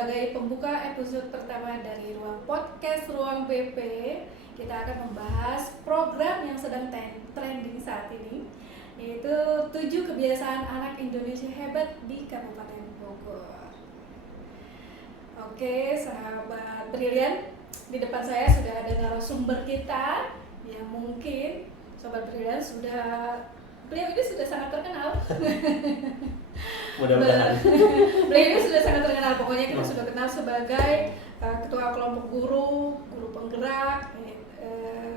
sebagai pembuka episode pertama dari Ruang Podcast Ruang BP, kita akan membahas program yang sedang trending saat ini, yaitu 7 kebiasaan anak Indonesia hebat di Kabupaten Bogor. Oke, sahabat brilian, di depan saya sudah ada narasumber kita yang mungkin sobat brilian beliau ini sudah sangat terkenal. Mudah-mudahan. Beliau ini sudah sangat terkenal. Pokoknya kita sudah kenal sebagai ketua kelompok guru penggerak,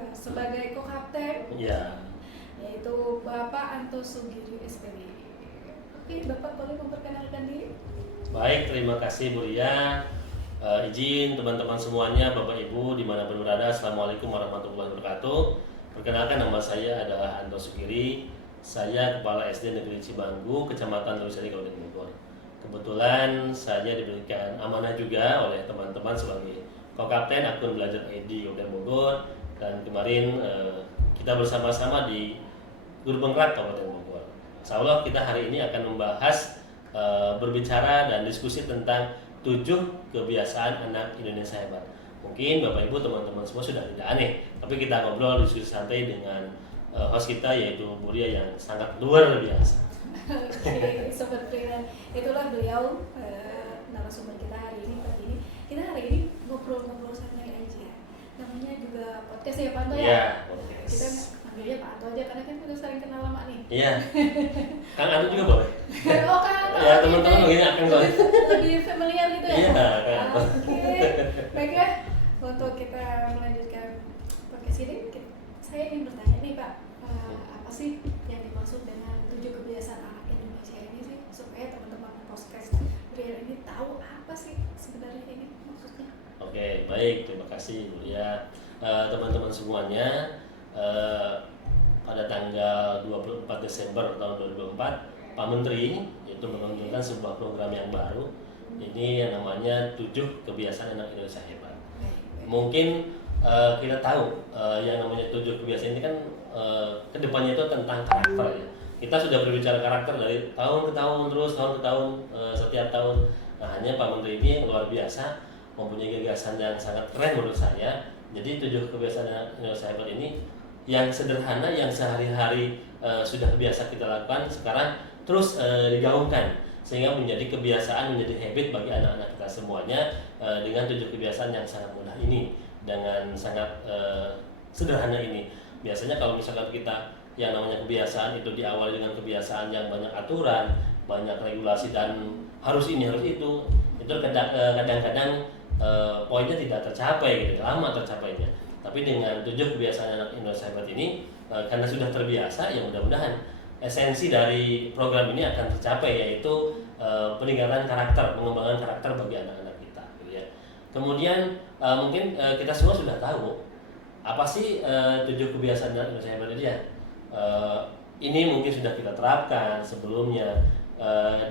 sebagai co-kapten, yaitu Bapak Anto Sugiri SPD. Oke, Bapak boleh memperkenalkan diri? Baik, terima kasih Bu Ria. Izin teman-teman semuanya, Bapak Ibu dimanapun berada, Assalamualaikum warahmatullahi wabarakatuh. Perkenalkan, nama saya adalah Anto Sugiri. Saya Kepala SD Negeri Cibanggu, Kecamatan Lewisari, Kabupaten Bogor. Kebetulan saya diberikan amanah juga oleh teman-teman sebagai co-kapten akun belajar ID Kabupaten Bogor, dan kemarin kita bersama-sama di Guru Penggerak Kabupaten Bogor. Insya Allah kita hari ini akan membahas, berbicara dan diskusi tentang 7 kebiasaan anak Indonesia hebat. Mungkin Bapak Ibu teman-teman semua sudah tidak aneh, tapi kita ngobrol diskusi santai dengan host kita, yaitu Bu Ria yang sangat luar biasa. Oke, sobat brilian, itulah beliau narasumber kita hari ini. Kita hari ini ngobrol-ngobrol santai aja. Namanya juga podcast ya Pak Anto ya? Iya, podcast. Kita manggilnya Pak Anto aja karena kan kita sering kenal lama nih. Iya. Kang Anto juga boleh. Oh Kang Anto. Ya, teman-teman begini akan boleh. Lebih familiar gitu ya? Iya, Kang Anto. Oke. Baik ya, untuk kita melanjutkan podcast ini, saya ingin bertanya nih Pak, apa sih yang dimaksud dengan 7 kebiasaan anak Indonesia ini sih, supaya teman-teman podcast Ria ini tahu apa sih sebenarnya ini maksudnya. Oke, baik, terima kasih Bu Ria. Teman-teman semuanya, pada tanggal 24 Desember tahun 2024, Pak Menteri itu meluncurkan sebuah program yang baru. Ini yang namanya 7 kebiasaan anak Indonesia hebat. Mungkin kita tahu yang namanya 7 kebiasaan ini kan kedepannya itu tentang karakter ya. Kita sudah berbicara karakter dari tahun ke tahun, terus tahun ke tahun, setiap tahun. Nah, hanya Pak Menteri ini yang luar biasa, mempunyai gagasan yang sangat keren menurut saya. Jadi 7 kebiasaan anak Indonesia hebat ini yang sederhana, yang sehari-hari sudah biasa kita lakukan, sekarang terus digaungkan sehingga menjadi kebiasaan, menjadi habit bagi anak-anak kita semuanya, dengan 7 kebiasaan yang sangat mudah ini, dengan sangat sederhana ini. Biasanya kalau misalkan kita yang namanya kebiasaan itu diawali dengan kebiasaan yang banyak aturan, banyak regulasi dan harus ini harus itu kadang-kadang poinnya tidak tercapai gitu, lama tercapainya. Tapi dengan 7 kebiasaan anak Indonesia hebat ini, karena sudah terbiasa, ya mudah-mudahan esensi dari program ini akan tercapai, yaitu peningkatan karakter, pengembangan karakter bagi anak-anak kita gitu ya. Kemudian mungkin kita semua sudah tahu apa sih 7 kebiasaan anak Indonesia hebat itu ya. Ini mungkin sudah kita terapkan sebelumnya,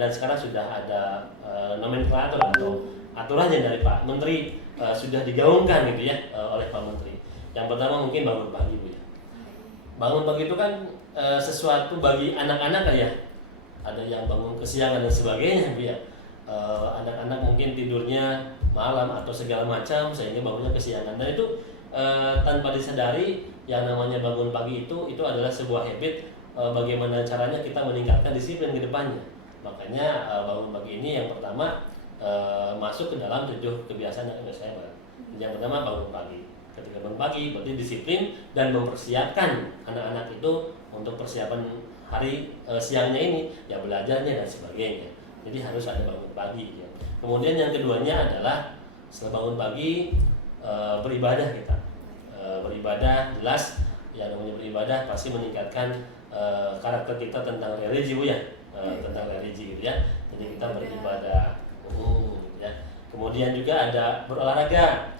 dan sekarang sudah ada nomenklatur atau aturannya dari Pak Menteri, sudah digaungkan gitu ya oleh Pak Menteri. Yang pertama mungkin bangun pagi Bu ya. Bangun pagi itu kan sesuatu bagi anak-anak kan ya. Ada yang bangun kesiangan dan sebagainya Bu ya. Anak-anak mungkin tidurnya malam atau segala macam sehingga bangunnya kesiangan, dan itu tanpa disadari yang namanya bangun pagi itu adalah sebuah habit, bagaimana caranya kita meningkatkan disiplin ke depannya. Makanya bangun pagi ini yang pertama masuk ke dalam 7 kebiasaan yang Indonesia hebat. Yang pertama bangun pagi. Ketika bangun pagi berarti disiplin dan mempersiapkan anak-anak itu untuk persiapan hari siangnya ini, ya belajarnya dan sebagainya. Jadi harus ada bangun pagi ya. Kemudian yang keduanya adalah setelah bangun pagi beribadah kita. Beribadah jelas, yang namanya beribadah pasti meningkatkan karakter kita tentang religi Bu ya, tentang religi gitu ya. Jadi kita beribadah, ya. Kemudian juga ada berolahraga.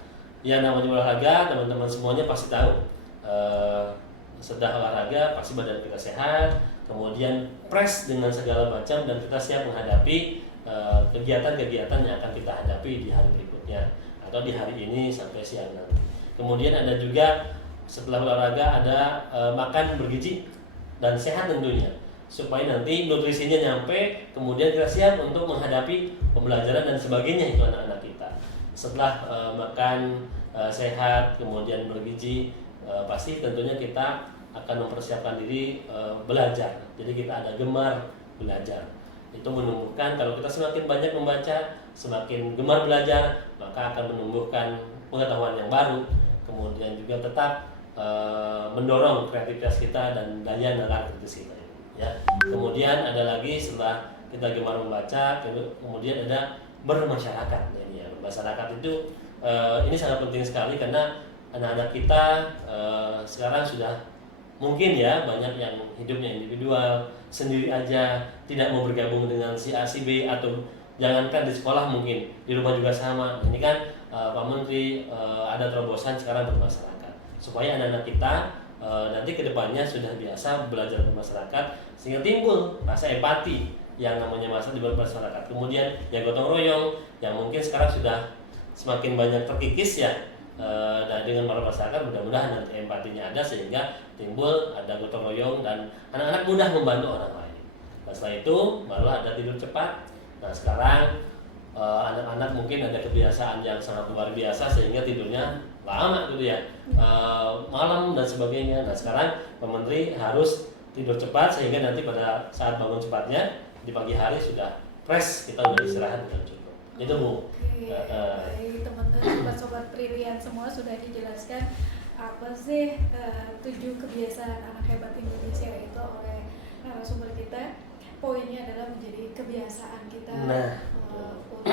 Yang namanya berolahraga, teman-teman semuanya pasti tahu. Setelah olahraga pasti badan kita sehat, kemudian fresh dengan segala macam, dan kita siap menghadapi kegiatan-kegiatan yang akan kita hadapi di hari berikutnya atau di hari ini sampai siang nanti. Kemudian ada juga setelah olahraga ada makan bergizi dan sehat tentunya, supaya nanti nutrisinya nyampe, kemudian kita siap untuk menghadapi pembelajaran dan sebagainya itu anak-anak kita. Setelah makan sehat, kemudian bergizi, pasti tentunya kita akan mempersiapkan diri belajar. Jadi kita ada gemar belajar. Itu menumbuhkan, kalau kita semakin banyak membaca, semakin gemar belajar, maka akan menumbuhkan pengetahuan yang baru. Kemudian juga tetap mendorong kreativitas kita dan daya nalar kritis kita. Ya. Kemudian ada lagi setelah kita gemar membaca, kemudian ada bermasyarakat. Ini ya, masyarakat itu ini sangat penting sekali karena anak-anak kita sekarang sudah mungkin ya banyak yang hidupnya individual, sendiri aja, tidak mau bergabung dengan si A si B, atau jangankan di sekolah mungkin di rumah juga sama. Ini kan Pak Menteri ada terobosan sekarang bermasyarakat supaya anak-anak kita nanti kedepannya sudah biasa belajar bermasyarakat sehingga timbul rasa empati yang namanya masa di masyarakat. Kemudian yang gotong royong yang mungkin sekarang sudah semakin banyak terkikis ya. Dan dengan masyarakat mudah-mudahan nanti empatinya ada sehingga timbul ada gotong royong dan anak-anak mudah membantu orang lain. Nah setelah itu baru ada tidur cepat. Nah sekarang anak-anak mungkin ada kebiasaan yang sangat luar biasa sehingga tidurnya lama gitu ya, malam dan sebagainya. Nah sekarang Pak Menteri harus tidur cepat sehingga nanti pada saat bangun cepatnya di pagi hari sudah fresh, kita udah istirahat dengan cukup. Itu Bu. Baik, teman-teman sobat Brilian semua sudah dijelaskan apa sih 7 kebiasaan anak hebat Indonesia itu oleh narasumber kita. Poinnya adalah menjadi kebiasaan kita untuk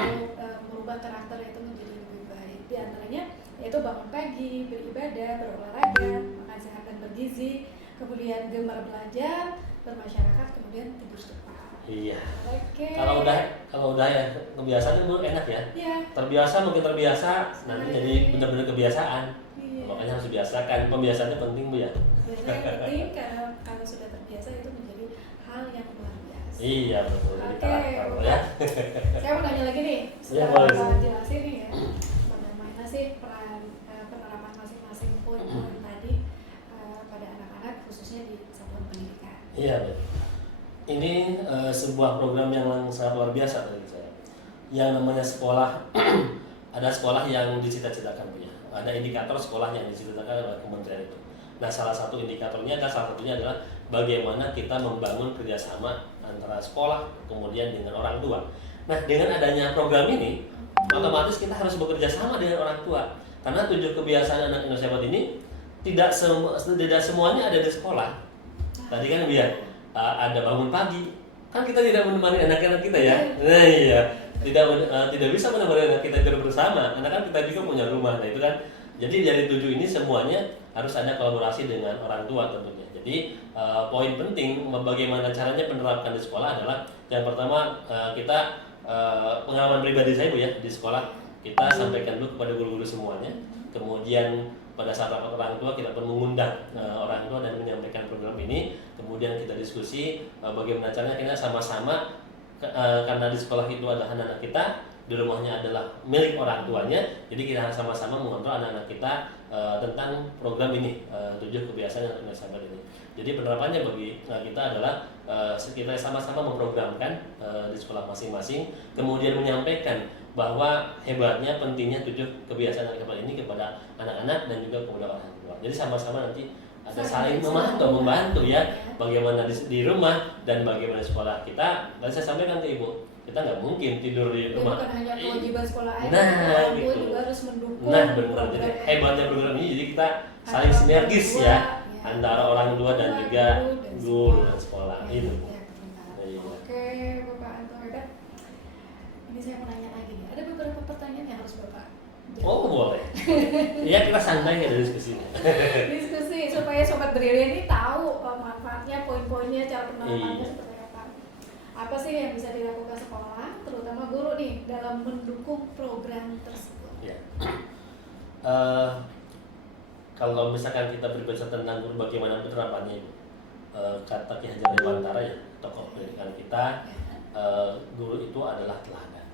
merubah karakter itu menjadi lebih baik. Di antaranya yaitu bangun pagi, beribadah, berolahraga, makan sehat dan bergizi, kemudian gemar belajar, bermasyarakat, kemudian tidur cepat. Iya. Oke. Kalau udah ya kebiasaan itu enak ya. Iya. Terbiasa mungkin terbiasa, nanti jadi benar-benar kebiasaan. Iya. Makanya harus dibiasakan. Pembiasaannya penting Bu ya. Biasanya penting karena kalau sudah terbiasa itu menjadi hal yang luar biasa. Iya betul. Jadi Oke, karakter ya. Saya mau nanya lagi nih, Iya, setelah boleh. Bapak jelasin nih ya, bagaimana sih peran penerapan masing-masing poin-poin tadi pada anak-anak khususnya di satuan pendidikan. Iya betul. Ini sebuah program yang sangat luar biasa bagi saya. Yang namanya sekolah, ada sekolah yang dicita-citakan Bu ya. Ada indikator sekolah yang dicita-citakan oleh kementerian itu. Nah salah satu indikatornya salah satunya adalah bagaimana kita membangun kerjasama antara sekolah kemudian dengan orang tua. Nah dengan adanya program ini otomatis kita harus bekerja sama dengan orang tua karena 7 kebiasaan anak Indonesia Hebat ini tidak semuanya ada di sekolah. Tadi kan Bu ya, ada bangun pagi, kan kita tidak menemani anak-anak kita ya. Nah iya, tidak bisa menemani anak kita tidur bersama karena kan kita juga punya rumah. Nah itu kan, jadi dari 7 ini semuanya harus ada kolaborasi dengan orang tua tentunya. Jadi poin penting bagaimana caranya menerapkan di sekolah adalah yang pertama kita pengalaman pribadi saya Bu ya di sekolah kita sampaikan dulu kepada guru-guru semuanya. Kemudian pada saat orang tua kita pun mengundang orang tua dan menyampaikan program ini. Kemudian kita diskusi bagaimana caranya kita sama-sama karena di sekolah itu ada anak-anak kita, di rumahnya adalah milik orang tuanya. Jadi kita sama-sama mengontrol anak-anak kita tentang program ini 7 kebiasaan yang Indonesia Hebat ini. Jadi penerapannya bagi kita adalah kita sama-sama memprogramkan di sekolah masing-masing, kemudian menyampaikan bahwa hebatnya pentingnya 7 kebiasaan anak hebat ini kepada anak-anak dan juga kepada orang tua. Jadi sama-sama nanti ada saling membantu ya, bagaimana di rumah dan bagaimana di sekolah kita. Dan saya sampaikan ke Ibu, kita nggak mungkin tidur di rumah. Bukan hanya kewajiban sekolah aja, Nah, orang tua gitu. juga harus mendukung. Nah benar, jadi hebatnya program ini jadi kita saling sinergis ya antara orang tua dan juga guru dan sekolah itu. Iya. Oke, Bapak Anto Hebat. Ini saya mau nanya lagi nih. Ada beberapa pertanyaan yang harus Bapak jawab. Oh boleh. Ya kita santai ya dari diskusinya. Diskusi supaya sobat Brilian ini tahu manfaatnya, poin-poinnya, cara penerapannya Iya. seperti apa. Apa sih yang bisa dilakukan sekolah, terutama guru nih dalam mendukung program tersebut? Ya. Kalau misalkan kita berbicara tentang guru bagaimana penerapannya, kata Ki Hajar Dewantara ya, tokoh pendidikan kita, guru itu adalah teladan.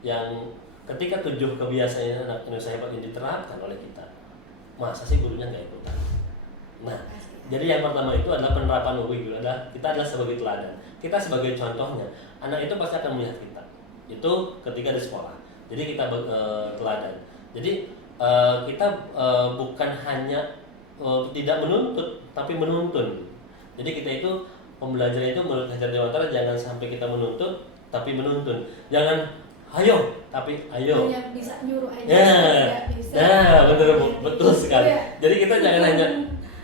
Yang ketika 7 kebiasaan anak Indonesia Hebat ini diterapkan oleh kita, masa sih gurunya nggak ikutan? Nah, jadi yang pertama itu adalah penerapan guru adalah kita adalah sebagai teladan. Kita sebagai contohnya, anak itu pasti akan melihat kita. itu ketika di sekolah. Jadi kita teladan. Jadi kita bukan hanya tidak menuntut, tapi menuntun. Jadi kita itu pembelajaran itu menurut Hajar Dewantara jangan sampai kita menuntut, tapi menuntun. Jangan ayo, tapi ayo. Hanya bisa nyuruh aja. Ya, Bisa. nah, betul sekali. Ya. Jadi kita jangan hanya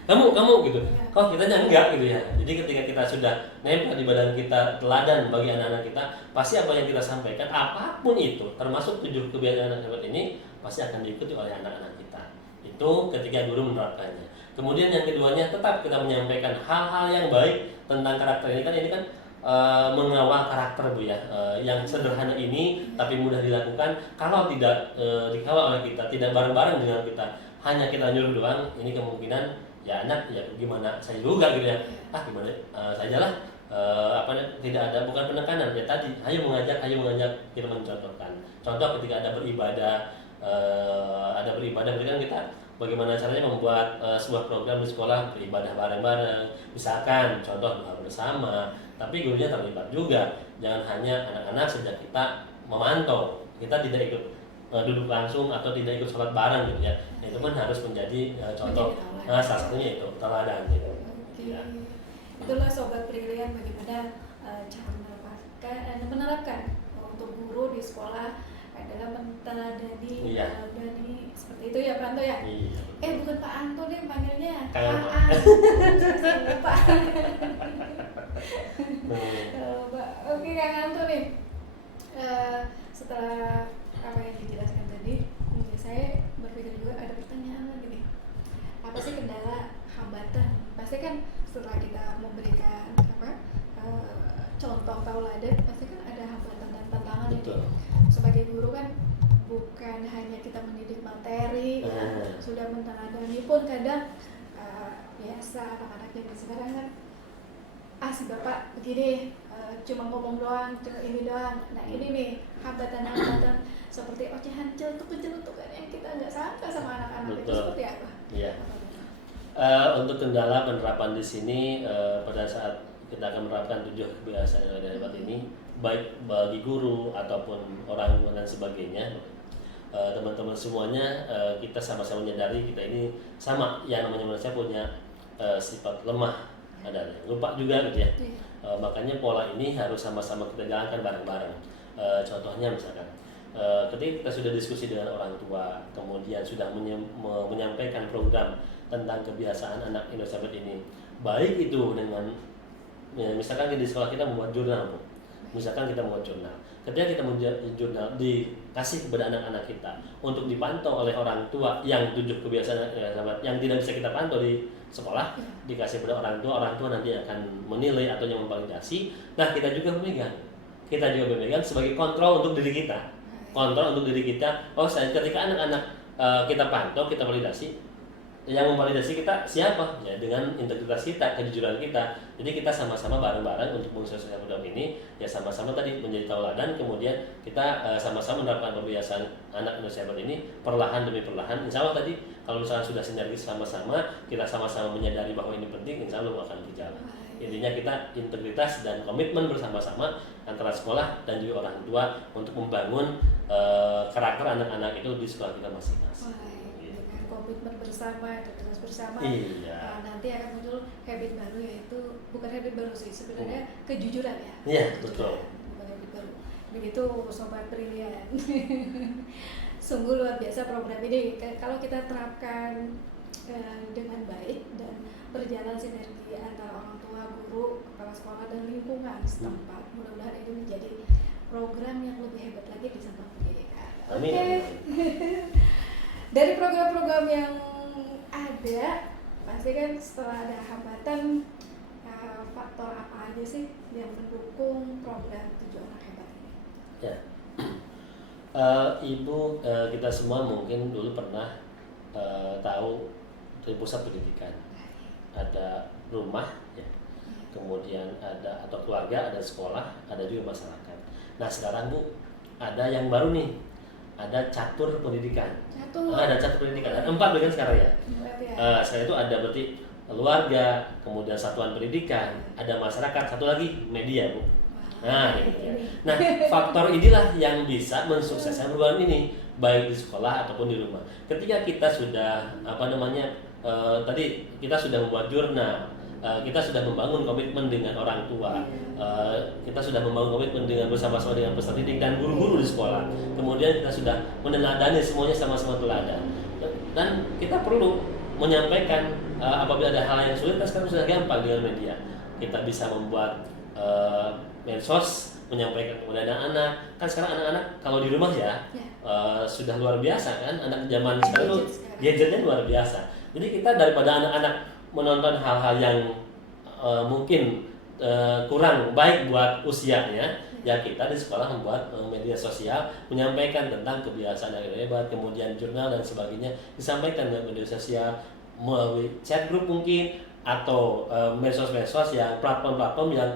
kamu gitu. Kok kitanya enggak gitu ya. Jadi ketika kita sudah nempel di badan kita teladan bagi anak-anak kita, pasti apa yang kita sampaikan apapun itu, termasuk 7 kebiasaan anak hebat ini pasti akan diikuti oleh anak-anak kita. Itu ketika guru menerapkannya. Kemudian yang keduanya tetap kita menyampaikan hal-hal yang baik tentang karakter ini kan mengawal karakter Bu ya, yang sederhana ini tapi mudah dilakukan. Kalau tidak dikawal oleh kita, tidak bareng-bareng dengan kita, hanya kita nyuruh doang, ini kemungkinan ya anak ya gimana saya juga gitu ya, gimana sajalah, tidak ada, bukan penekanan ya tadi, ayo mengajak kita mencontohkan. Contoh ketika ada beribadah berikan kita bagaimana caranya membuat sebuah program di sekolah beribadah bareng-bareng, misalkan contoh doa bersama, tapi gurunya terlibat juga. Jangan hanya anak-anak sejak kita memantau, kita tidak ikut duduk langsung atau tidak ikut sholat bareng gitu ya. Itu pun harus menjadi contoh. Salah satunya itu teladan gitu. Oke. Itulah sobat brilian bagaimana cara menerapkan untuk guru di sekolah adalah menteladani dari seperti itu ya Pak Anto ya. Iya. Bukan Pak Anto deh panggilnya. Pak. Pak. Oke Kang Anto nih. Setelah apa yang dijelaskan tadi, saya berpikir juga ada pertanyaan lagi nih. Apa sih kendala hambatan? Pasti kan setelah kita memberikan contoh tauladan, pasti kan ada hambatan dan tantangan itu. Sebagai guru kan bukan hanya kita mendidik materi, sudah menteladani pun kadang biasa anak-anak zaman sekarang kan si bapak begini cuma ngomong doang, cuma ini doang. Nah ini nih hambatan-hambatan seperti ocehan celutuk-celutukan yang kita nggak sangka sama anak-anak. Itu seperti apa? Iya. Untuk kendala penerapan di sini pada saat kita akan menerapkan 7 kebiasaan yang hebat ini, baik bagi guru ataupun orang tua dan sebagainya, teman-teman semuanya kita sama-sama menyadari kita ini sama, yang namanya manusia punya sifat lemah, ada lupa juga gitu ya. Makanya pola ini harus sama-sama kita jalankan bareng-bareng. Contohnya misalkan ketika kita sudah diskusi dengan orang tua, kemudian sudah menyampaikan program tentang kebiasaan anak Indonesia Hebat ini, baik itu dengan misalkan di sekolah kita membuat jurnal, misalkan kita membuat jurnal, ketika kita membuat jurnal dikasih kepada anak-anak kita untuk dipantau oleh orang tua, yang 7 kebiasaan yang tidak bisa kita pantau di sekolah dikasih kepada orang tua nanti akan menilai atau yang memvalidasi. Nah kita juga memegang sebagai kontrol untuk diri kita. Ketika anak-anak kita pantau, kita validasi, yang memvalidasi kita siapa? Ya dengan integritas kita, kejujuran kita. Jadi kita sama-sama bareng-bareng untuk mensukseskan program ini, ya sama-sama tadi menjadi tauladan. Kemudian kita sama-sama menerapkan kebiasaan anak Indonesia Hebat ini perlahan demi perlahan. Insya Allah tadi kalau misalnya sudah sinergis sama-sama, kita sama-sama menyadari bahwa ini penting, insya Allah akan berjalan. Intinya kita integritas dan komitmen bersama-sama antara sekolah dan juga orang tua untuk membangun karakter anak-anak itu di sekolah kita masing-masing. Dengan komitmen bersama, integritas bersama, nanti akan muncul habit baru, yaitu bukan habit baru sih sebenarnya, kejujuran ya. Iya, betul. Bukan habit baru. Begitu sobat brilian. Sungguh luar biasa program ini. Kalau kita terapkan dengan baik dan berjalan sinergi antara orang tua, guru, kepala sekolah dan lingkungan setempat, mudah-mudahan ini menjadi program yang lebih hebat lagi di Sabang Pendidikan. Oke. Dari program-program yang ada, pasti kan setelah ada hambatan, faktor apa aja sih yang mendukung program 7 Anak Hebat ini? Ya, Ibu, kita semua mungkin dulu pernah tahu dari pusat pendidikan, ada rumah, ya, kemudian ada atau keluarga, ada sekolah, ada juga masyarakat. Nah sekarang Bu, ada yang baru nih, ada catur pendidikan. Ada catur pendidikan, ada 4 bagian sekarang ya. Sekarang itu ada berarti keluarga, kemudian satuan pendidikan, ada masyarakat, satu lagi media Bu. Nah, gitu ya. Nah, faktor inilah yang bisa mensukseskan program ini, baik di sekolah ataupun di rumah. Ketika kita sudah tadi kita sudah membuat jurnal, kita sudah membangun komitmen dengan orang tua, kita sudah membangun komitmen dengan bersama-sama dengan peserta didik dan guru-guru di sekolah. Kemudian kita sudah meneladani semuanya sama-sama teladan. Dan kita perlu menyampaikan apabila ada hal yang sulit, kan sekarang sudah gampang dengan media. Kita bisa membuat medsos, menyampaikan kepada anak-anak. Kan sekarang anak-anak kalau di rumah sudah luar biasa kan, anak zaman sekarang tuh gadgetnya luar biasa. Jadi kita daripada anak-anak menonton hal-hal yang mungkin kurang baik buat usianya, ya kita di sekolah membuat media sosial menyampaikan tentang kebiasaan yang hebat, kemudian jurnal dan sebagainya disampaikan dengan media sosial melalui chat group mungkin, atau medsos-medsos yang platform-platform yang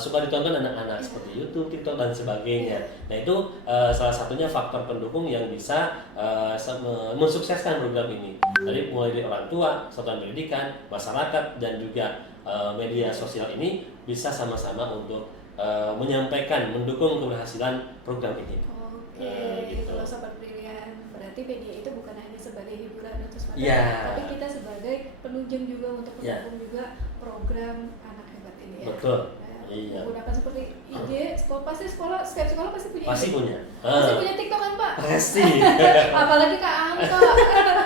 suka ditonton anak-anak seperti YouTube, TikTok dan sebagainya. Nah itu salah satunya faktor pendukung yang bisa mensukseskan program ini. Dari mulai dari orang tua, satuan pendidikan, masyarakat dan juga media sosial ini bisa sama-sama untuk menyampaikan, mendukung keberhasilan program ini. Oke, gitu. itu loh Sobat Brilian. Berarti media itu bukan hanya sebagai hiburan atau semacamnya, tapi kita sebagai penunjang juga untuk mendukung juga program anak hebat ini ya. Betul. Iya. Menggunakan seperti IG, setiap sekolah pasti punya. Pasti IG. punya. Pasti punya TikTok kan Pak? Pasti. Apalagi Kak Anto.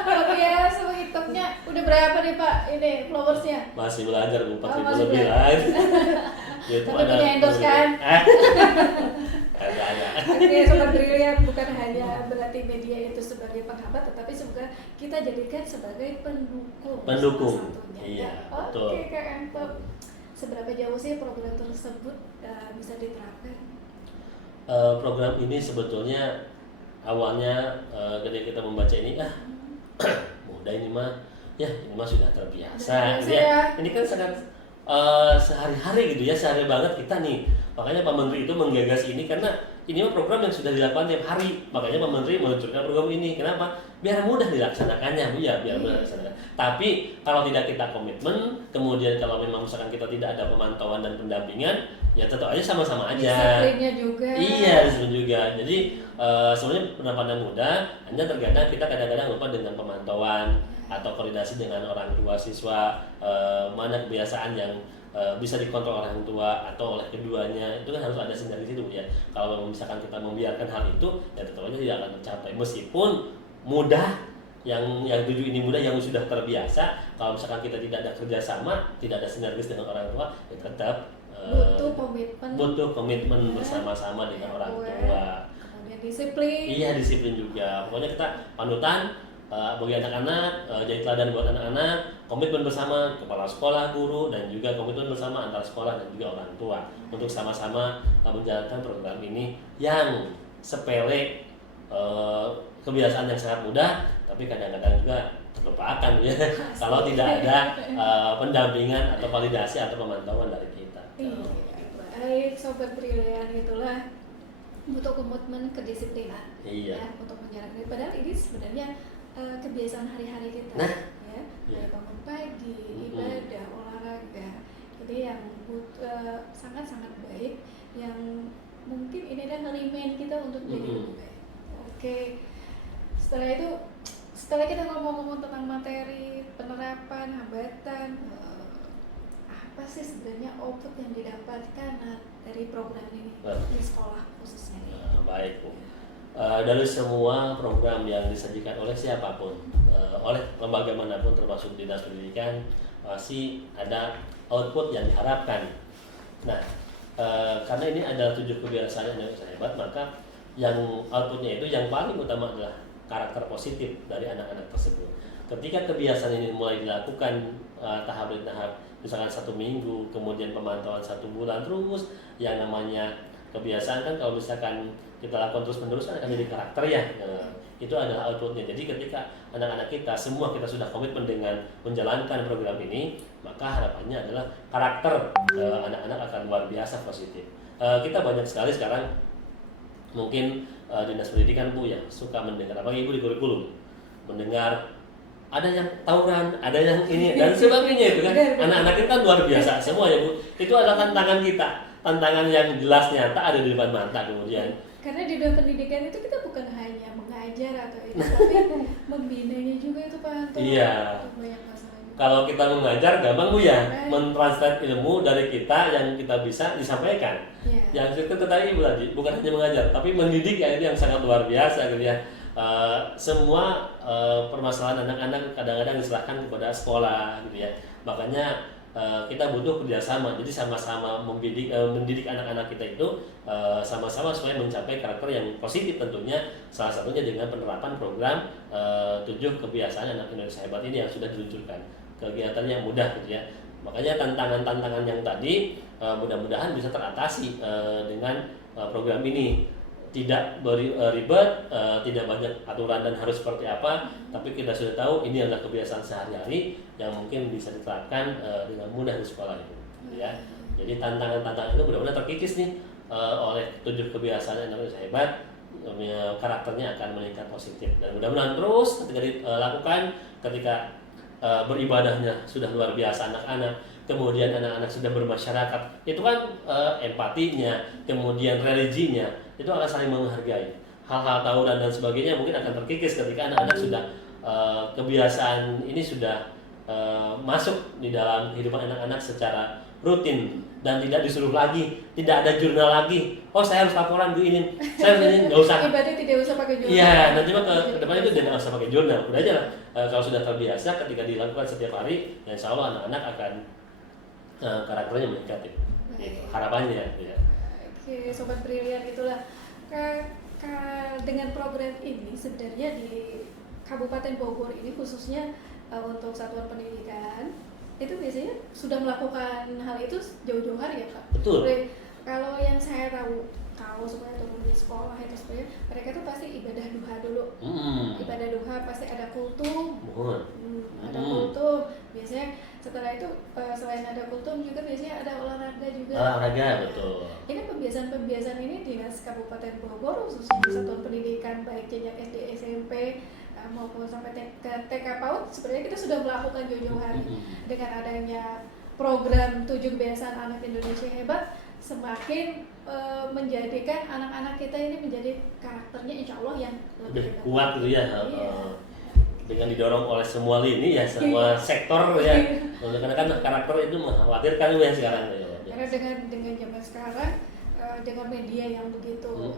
Oke ya, sama TikToknya udah berapa nih Pak? Ini followersnya? Masih belajar 4.000 masih lebih belajar. lah. Tapi punya endorse kan? Ada. Oke, Sobat Brilian, bukan hanya berarti media itu sebagai penghambat, tetapi juga kita jadikan sebagai pendukung. Pendukung. Salah satunya. Iya, Oke, betul. Kak Anto. Seberapa jauh sih program tersebut bisa diterapkan? Program ini sebetulnya awalnya ketika kita membaca ini mudah ini mah sudah terbiasa gitu ya. Ini kan sangat sehari-hari gitu ya, sehari banget kita nih. Makanya Pak Menteri itu menggagas ini karena ini mah program yang sudah dilakukan tiap hari. Makanya Pak Menteri meluncurkan program ini. Kenapa? Biar mudah dilaksanakannya, Bu ya, biar mudah dilaksanakan. Tapi kalau tidak kita komitmen, kemudian kalau memang misalkan kita tidak ada pemantauan dan pendampingan, ya tetap aja sama-sama aja. Disiplinnya juga. Iya, disiplin juga. Jadi sebenarnya penerapannya mudah, hanya terkadang kita kadang-kadang lupa dengan pemantauan atau koordinasi dengan orang tua siswa, mana kebiasaan yang bisa dikontrol orang tua atau oleh keduanya, itu kan harus ada sinergi itu ya. Kalau misalkan kita membiarkan hal itu, ya tentu saja tidak akan tercapai. Meskipun mudah, yang tujuh ini mudah, yang sudah terbiasa. Kalau misalkan kita tidak ada kerjasama, tidak ada sinergis dengan orang tua, ya tetap butuh komitmen bersama-sama dengan orang tua. Kemudian disiplin. Iya, disiplin juga. Pokoknya kita panutan bagi anak-anak, jadi teladan buat anak-anak, komitmen bersama kepala sekolah, guru, dan juga komitmen bersama antar sekolah dan juga orang tua untuk sama-sama menjalankan program ini yang sepele, kebiasaan yang sangat mudah, tapi kadang-kadang juga terlupakan ya kalau tidak ada pendampingan atau validasi atau pemantauan dari kita. Baik, Sobat Brilian, itulah butuh komitmen kedisiplinan ya, untuk menjalankan. Padahal ini sebenarnya kebiasaan hari-hari kita, ya, bangun pagi, ibadah, olahraga, ini yang sangat-sangat baik, yang mungkin ini adalah remind kita untuk jadi lebih baik. Oke, setelah kita ngomong-ngomong tentang materi, penerapan, hambatan, apa sih sebenarnya output yang didapatkan dari program ini di sekolah khususnya? Baik, Bu. Dari semua program yang disajikan oleh siapapun, oleh lembaga manapun termasuk dinas pendidikan, pasti ada output yang diharapkan. Nah, karena ini ada 7 kebiasaan yang hebat, maka yang outputnya itu yang paling utama adalah karakter positif dari anak-anak tersebut. Ketika kebiasaan ini mulai dilakukan tahap demi tahap, misalkan 1 minggu, kemudian pemantauan 1 bulan, terus yang namanya kebiasaan kan kalau misalkan kita lakukan terus-menerus kan akan jadi karakter ya. Itu adalah outputnya. Jadi ketika anak-anak kita semua kita sudah komitmen dengan menjalankan program ini, maka harapannya adalah karakter anak-anak akan luar biasa positif. Kita banyak sekali sekarang mungkin dinas pendidikan, Bu, ya suka mendengar, apalagi Ibu di kurikulum, mendengar ada yang tawuran, ada yang ini dan sebagainya itu kan. Anak-anak kita kan luar biasa semua ya, Bu. Itu adalah tantangan kita. tantangan yang jelas nyata ada di depan mata kemudian. Karena di dunia pendidikan itu kita bukan hanya mengajar atau itu, tapi membinanya juga itu Pak Anto. Iya. Banyak masalahnya. Kalau kita mengajar gampang Bu ya, mentranslate ilmu dari kita yang kita bisa disampaikan. Yang itu tadi Ibu tadi, bukan hanya mengajar, tapi mendidik ya, ini yang sangat luar biasa gitu ya. Semua permasalahan anak-anak kadang-kadang diserahkan kepada sekolah gitu ya. Makanya kita butuh kerjasama, jadi sama-sama mendidik anak-anak kita itu sama-sama supaya mencapai karakter yang positif tentunya. Salah satunya dengan penerapan program 7 kebiasaan anak Indonesia hebat ini yang sudah diluncurkan. Kegiatan yang mudah gitu ya. Makanya tantangan-tantangan yang tadi mudah-mudahan bisa teratasi dengan program ini. Tidak ribet, tidak banyak aturan dan harus seperti apa, tapi kita sudah tahu ini adalah kebiasaan sehari-hari yang mungkin bisa diterapkan dengan mudah di sekolah itu, ya. Jadi tantangan-tantangan itu mudah-mudahan terkikis nih oleh 7 kebiasaan yang Indonesia hebat, karakternya akan meningkat positif dan mudah-mudahan terus ketika dilakukan, ketika beribadahnya sudah luar biasa anak-anak, kemudian anak-anak sudah bermasyarakat, itu kan empatinya, kemudian religinya, itu akan saling menghargai. Hal-hal tawuran dan sebagainya mungkin akan terkikis ketika anak-anak sudah kebiasaan ini sudah masuk di dalam kehidupan anak-anak secara rutin dan tidak disuruh lagi, tidak ada jurnal lagi. Oh saya harus laporan di ini, saya harus ini, nggak usah. Berarti tidak usah pakai jurnal. Iya, nanti mah ke depan itu tidak usah pakai jurnal, udah aja lah. Kalau sudah terbiasa ketika dilakukan setiap hari, ya insya Allah anak-anak akan karakternya meningkat. Harapannya ya. Oke, Sobat Brilian, itulah dengan program ini sebenarnya di Kabupaten Bogor ini khususnya untuk satuan pendidikan itu biasanya sudah melakukan hal itu jauh-jauh hari ya Pak? Betul. Kalau yang saya tahu, kalau supaya turun di sekolah itu sebenarnya mereka tuh pasti ibadah duha dulu. Ibadah duha pasti ada kultum. Ada kultum. Biasanya setelah itu selain ada kultum juga biasanya ada olahraga juga. Olahraga betul. Ini pembiasaan ini Dinas Kabupaten Bogor khususnya di satuan pendidikan baik jenjang SD, SMP maupun sampai ke TK PAUD sebenarnya kita sudah melakukan jauh-jauh hari. Dengan adanya program 7 kebiasaan anak Indonesia hebat semakin menjadikan anak-anak kita ini menjadi karakternya insya Allah yang lebih kuat gitu ya. Dengan didorong oleh semua lini ya, semua sektor ya. Karena kan karakter itu mengkhawatirkan ya sekarang ya. Karena dengan zaman sekarang dengan media yang begitu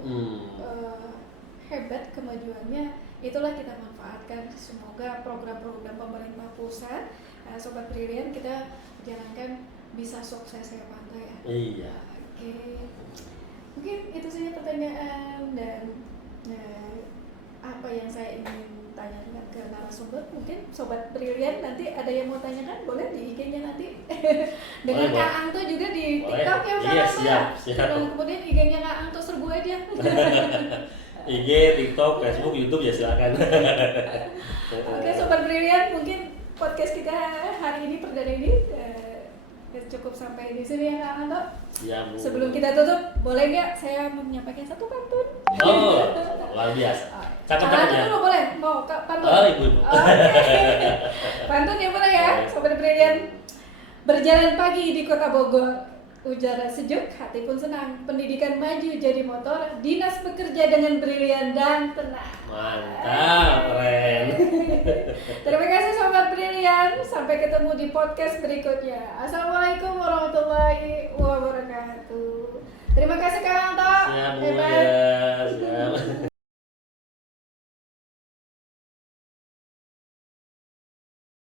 hebat kemajuannya, itulah kita manfaatkan. Semoga program-program pemerintah pusat, Sobat Brilian, kita jalankan bisa sukses ya Pak Anto ya. Iya. Oke. Mungkin itu saja pertanyaan dan apa yang saya ingin tanyakan ke narasumber. Mungkin Sobat Brilian nanti ada yang mau tanyakan, boleh di IG-nya nanti. Dengan boleh, Kak Angto juga di TikTok ya Pak. Iya, siap. Dan kemudian IG-nya Kak Angto serbu aja. IG, TikTok, Facebook, YouTube ya silakan. Oke Sobat Brilian, mungkin podcast kita hari ini perdana ini cukup sampai di sini ya Kak Anto. Ya, Bu. Sebelum kita tutup, boleh nggak saya menyampaikan satu pantun? Oh, luar biasa. Cakep ya. Dulu boleh, mau Kak pantun? Oh, Ibu. Oke. Pantun ya boleh ya, Sobat Brilian. Berjalan pagi di Kota Bogor. Udara sejuk, hati pun senang. Pendidikan maju jadi motor. Dinas bekerja dengan brilian dan tenang. Mantap, keren. Terima kasih Sobat Brilian. Sampai ketemu di podcast berikutnya. Assalamualaikum warahmatullahi wabarakatuh. Terima kasih Kak Anto. Siap, Bu. Hebat.